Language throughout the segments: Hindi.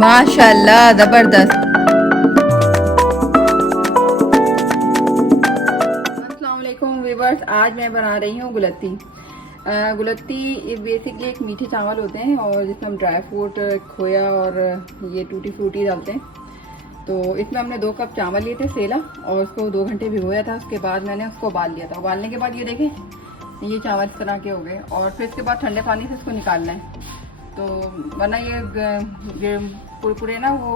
माशाल्लाह ज़बरदस्त। अस्सलाम वालेकुम व्यूअर्स, आज मैं बना रही हूँ गुलत्ती। गुलत्ती बेसिकली एक मीठे चावल होते हैं और जिसमें हम ड्राई फ्रूट, खोया और ये टूटी फ्रूटी डालते हैं। तो इसमें हमने 2 कप चावल लिए थे सेला और उसको 2 घंटे भिगोया था। उसके बाद मैंने उसको उबाल लिया था। उबालने के बाद ये देखें, ये चावल इस तरह के हो गए और फिर इसके बाद ठंडे पानी से इसको निकालना है। तो वरना ये कुरकुरे ना वो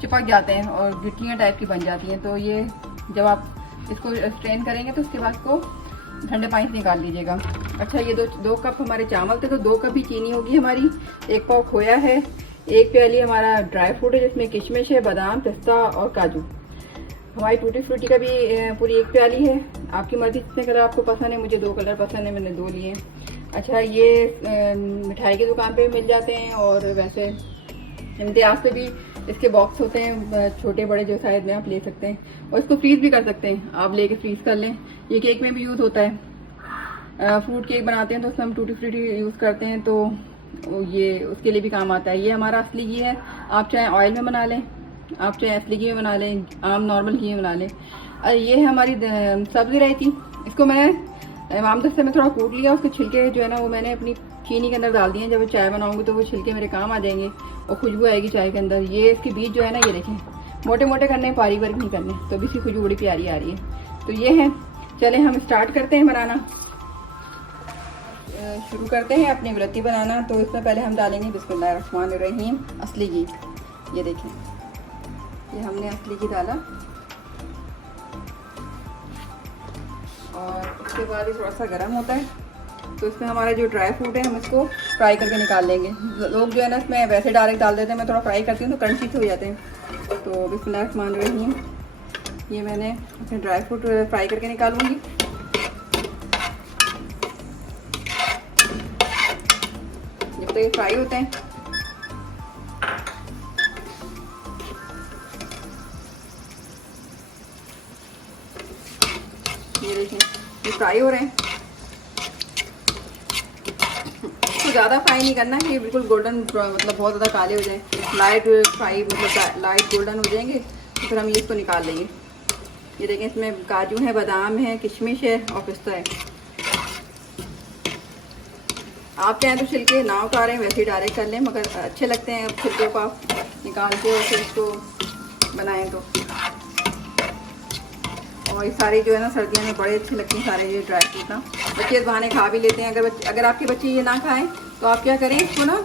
चिपक जाते हैं और गिट्टियाँ टाइप की बन जाती हैं। तो ये जब आप इसको स्ट्रेन करेंगे तो उसके बाद इसको ठंडे पानी से निकाल लीजिएगा। अच्छा, ये दो कप हमारे चावल थे तो 2 कप ही चीनी होगी हमारी। 1 पाव खोया है, 1 प्याली हमारा ड्राई फ्रूट है जिसमें किशमिश है, बादाम, पिस्ता और काजू। हमारी टूटी फ्रूटी का भी पूरी 1 प्याली है। आपकी मर्जी जितने कलर आपको पसंद है, मुझे 2 कलर पसंद है, मैंने 2 लिए। अच्छा, ये मिठाई की दुकान पे भी मिल जाते हैं और वैसे इम्तियाज़ पे भी इसके बॉक्स होते हैं छोटे बड़े, जो शायद में आप ले सकते हैं और इसको फ्रीज़ भी कर सकते हैं। आप लेके फ्रीज़ कर लें। ये केक में भी यूज़ होता है। फ्रूट केक बनाते हैं तो उसमें हम टूटी फ्रूटी यूज़ करते हैं, तो ये उसके लिए भी काम आता है। ये हमारा असली घी है। आप चाहे ऑयल में बना लें, आप चाहे असली घी में बना लें, आम नॉर्मल घी में बना लें। ये है हमारी सब्ज़ी रायती। इसको मैं आमदस्ते से मैं थोड़ा कूट लिया। उसके छिलके जो है ना वो मैंने अपनी चीनी के अंदर डाल दिए। जब चाय बनाऊंगी तो वो छिलके मेरे काम आ जाएंगे और खुशबू आएगी चाय के अंदर। ये इसके बीज जो है ना, ये देखें, मोटे मोटे करने, पारी वर्क नहीं करने, तो भी इसकी खुशबू बड़ी प्यारी आ रही है। तो ये है। चले हम स्टार्ट करते हैं बनाना, शुरू करते हैं अपनी गुलत्ती बनाना। तो इसमें पहले हम डालेंगे बिस्मिल्लाहिर्रहमानिर्रहीम असली घी। ये देखें, ये हमने असली घी डाला और उसके बाद ये थोड़ा सा गर्म होता है तो इसमें हमारा जो ड्राई फ्रूट है हम इसको फ्राई करके निकाल लेंगे। लोग जो है ना इसमें वैसे डायरेक्ट डाल देते हैं, मैं थोड़ा फ्राई करती हूँ तो क्रंची से हो जाते हैं। तो बिस्मिल्लाहिर्रहमानिर्रहीम, ये मैंने अपने ड्राई फ्रूट फ्राई करके निकालूंगी। जब तक ये फ्राई होते हैं ये देखें, ये फ्राई हो रहे हैं। तो ज़्यादा फ्राई नहीं करना है, ये बिल्कुल गोल्डन, मतलब बहुत ज़्यादा काले हो जाए। लाइट फ्राई, मतलब लाइट गोल्डन हो जाएंगे तो फिर हम ये इसको निकाल लेंगे। ये देखें, इसमें काजू है, बादाम है, किशमिश है और पिस्ता है। आप चाहें तो छिलके ना उतारें, वैसे ही डायरेक्ट कर लें, मगर अच्छे लगते हैं छिलके को आप निकाल के और फिर इसको बनाएं तो। और ये सारे जो है ना सर्दियों में बड़े अच्छे लगते हैं सारे ये ड्राई फ्रूट ना। बच्चे इस बहाने खा भी लेते हैं। अगर आपके बच्चे ये ना खाएं तो आप क्या करें, इसको ना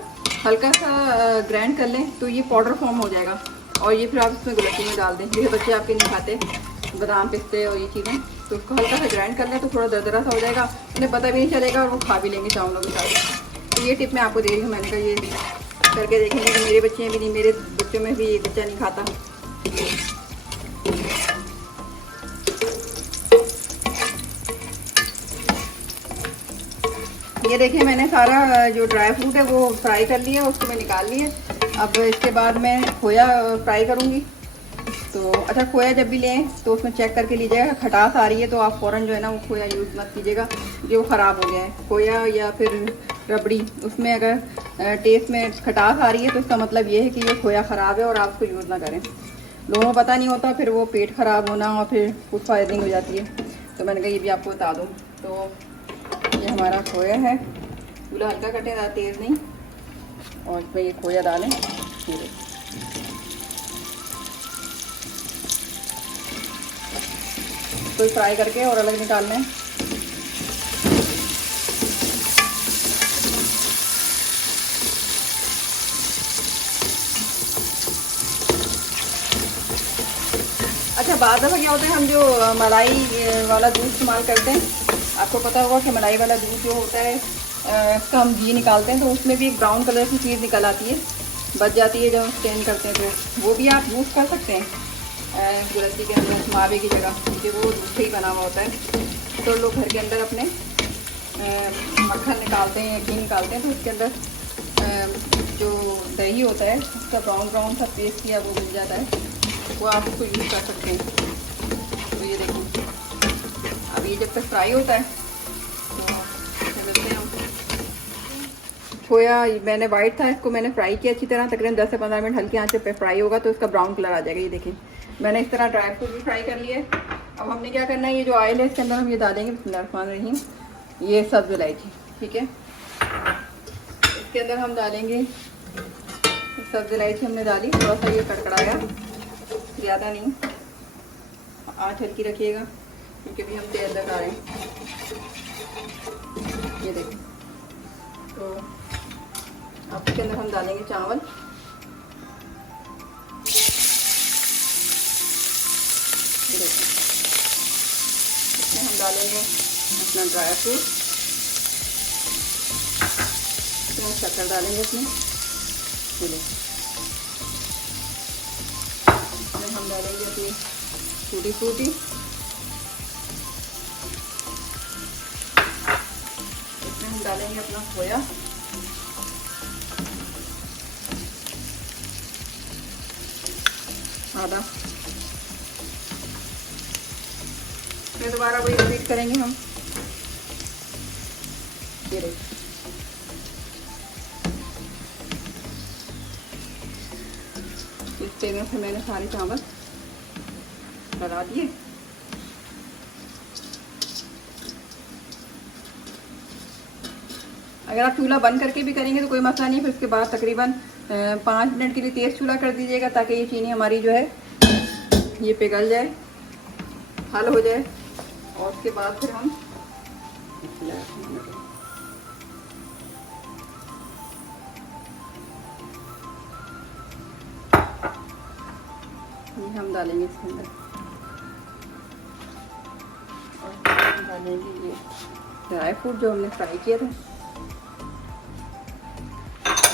हल्का सा ग्राइंड कर लें तो ये पाउडर फॉर्म हो जाएगा और ये फिर आप इसमें गुलत्ती में डाल दें। जैसे बच्चे आपके नहीं खाते बादाम, पिस्ते और ये चीज़ें, तो उसको हल्का सा ग्राइंड कर लें तो थोड़ा दरदरा सा हो जाएगा, उन्हें पता भी नहीं चलेगा और वो खा भी लेंगे चावलों के साथ। तो ये टिप मैं आपको दे रही हूँ। मैंने कहा ये करके देखेंगे कि मेरे बच्चे भी नहीं, मेरे बच्चों में भी एक बच्चा नहीं खाता। ये देखें, मैंने सारा जो ड्राई फ्रूट है वो फ्राई कर लिया, उसको मैं निकाल लिया। अब इसके बाद मैं खोया फ्राई करूँगी। तो अच्छा, खोया जब भी लें तो उसमें चेक करके लीजिएगा। खटास आ रही है तो आप फ़ौरन जो है ना वो खोया यूज़ मत कीजिएगा जो ख़राब हो गया है। खोया या फिर रबड़ी, उसमें अगर टेस्ट में खटास आ रही है तो इसका मतलब ये है कि ये खोया ख़राब है और आप उसको यूज़ ना करें। लोगों को पता नहीं होता, फिर वो पेट ख़राब होना और फिर फूड पॉइजनिंग हो जाती है। तो मैंने कहा ये भी आपको बता दूँ। तो ये हमारा खोया है, पूरा हल्का कटे, ज़्यादा तेज़ नहीं। और इसमें ये खोया डालें, इसको फ्राई करके और अलग निकालना है। अच्छा, बाद दफ़ा क्या होता है, हम जो मलाई वाला दूध इस्तेमाल करते हैं, आपको पता होगा कि मलाई वाला दूध जो होता है इसका हम घी निकालते हैं तो उसमें भी एक ब्राउन कलर की चीज़ निकल आती है, बच जाती है जब स्टेन करते हैं। तो वो भी आप यूज़ कर सकते हैं गुलत्ती के अंदर मावे की जगह, क्योंकि वो दूध से ही बना हुआ होता है। तो लोग घर के अंदर अपने मक्खन निकालते हैं, घी निकालते हैं, तो उसके अंदर जो दही होता है उसका ब्राउन ब्राउन सा पेस्ट किया वो मिल जाता है, वो आप उसको यूज़ कर सकते हैं। तो ये देखिए, अब ये जब तक फ्राई होता है तो चलते हैं हम। खोया मैंने वाइट था, इसको मैंने फ्राई किया अच्छी तरह, तकरीबन 10 से 15 मिनट हल्की आंच पे फ्राई होगा तो इसका ब्राउन कलर आ जाएगा। ये देखिए मैंने इस तरह ड्राई फ्रूट भी फ्राई कर लिए। अब हमने क्या करना है, ये जो ऑयल है इसके अंदर हम ये डालेंगे, बिस्मिल्लाहिर्रहमानिर्रहीम, ये सब्ज़ इलायची, ठीक है। इसके अंदर हम डालेंगे सब्ज़ इलायची, हमने डाली, थोड़ा सा ये कड़कड़ाया, ज़्यादा नहीं, आँच हल्की रखिएगा क्योंकि भी हम तेल लगा रहे हैं। ये देखिए, तो अब इसके अंदर हम डालेंगे चावल, ये देखिए, इसमें हम डालेंगे अपना ड्राई फ्रूट, इसमें शक्कर डालेंगे अपनी, ये देखिए, इसमें हम डालेंगे अपनी टूटी फ्रूटी, इसमें हम डालेंगे अपना खोया, आधा, फिर दोबारा वही रिपीट करेंगे हम। ये देखिए, इस तेल में से मैंने सारे चावल लगा दिए। अगर आप चूल्हा बंद करके भी करेंगे तो कोई मसला नहीं, फिर उसके बाद तकरीबन 5 मिनट के लिए तेज़ चूल्हा कर दीजिएगा ताकि ये चीनी हमारी जो है ये पिघल जाए, हल हो जाए। और उसके बाद फिर हम ये हम डालेंगे इसके अंदर, और हम डालेंगे ये ड्राई फ्रूट जो हमने फ्राई किए थे,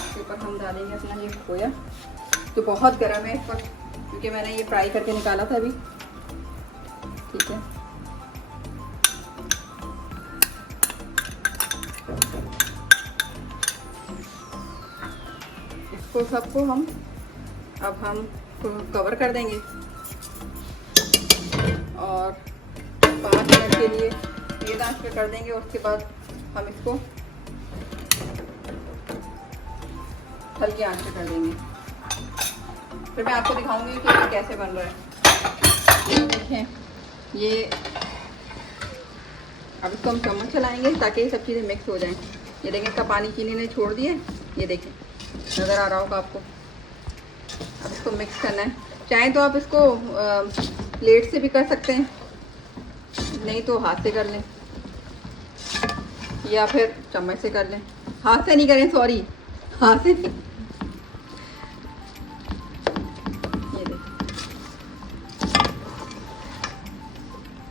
इसके ऊपर हम डालेंगे अपना ये खोया जो बहुत गर्म है इस वक्त क्योंकि मैंने ये फ्राई करके निकाला था अभी, ठीक है। इसको सबको हम कवर कर देंगे और 5 मिनट के लिए तेज आंच पे कर देंगे। उसके बाद हम इसको हल्की आंच पे कर देंगे, फिर मैं आपको दिखाऊंगी कि ये कैसे बन रहा है। देखें ये, अब इसको हम चम्मच चलाएंगे ताकि ये सब चीज़ें मिक्स हो जाएं। ये देखें इसका पानी चीनी ने छोड़ दिया, ये देखें नज़र आ रहा होगा आपको। अब इसको मिक्स करना है, चाहे तो आप इसको प्लेट से भी कर सकते हैं, नहीं तो हाथ से कर लें या फिर चम्मच से कर लें। हाथ से नहीं करें, सॉरी, हाथ से नहीं। ये देखें,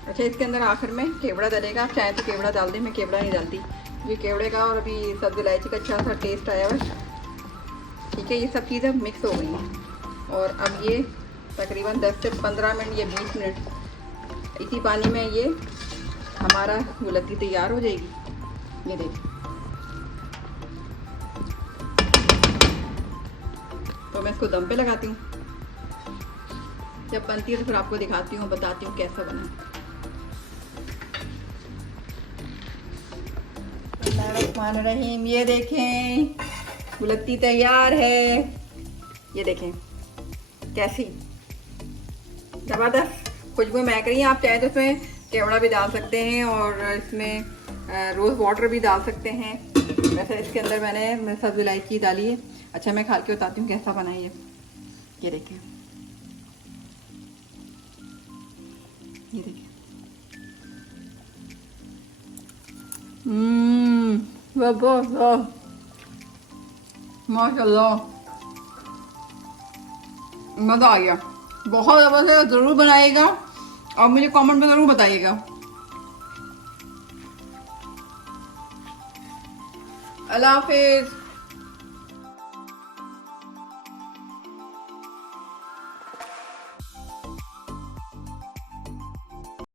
अच्छा इसके अंदर आखिर में केवड़ा डलेगा, आप चाहे तो केवड़ा डाल दें, मैं केवड़ा नहीं डालती, ये केवड़े का और अभी सब्ज़ इलायची का अच्छा सा टेस्ट आया हुआ, ठीक है। ये सब चीज़ें मिक्स हो गई हैं और अब ये तकरीबन 10 से 15 मिनट या 20 मिनट इसी पानी में ये हमारा गुलत्ती तैयार हो जाएगी। ये देखिए, तो मैं इसको दम पे लगाती हूँ, जब बनती है तो फिर आपको दिखाती हूँ, बताती हूँ कैसा बना। रहीम, ये देखें गुलत्ती तैयार है, ये देखें कैसी ज़बरदस्त खुशबू महक रही है। आप चाहे तो इसमें केवड़ा भी डाल सकते हैं और इसमें रोज़ वाटर भी डाल सकते हैं। वैसे इसके अंदर मैंने सब्ज़ इलायची डाली है। अच्छा मैं खा के बताती हूँ कैसा बना है ये देखिए, ये देखिए, माशाल्लाह मज़ा आ गया, बहुत ज़बरदस्त। ज़रूर बनाइएगा और मुझे कमेंट में ज़रूर बताइएगा। अल्लाह हाफिज़।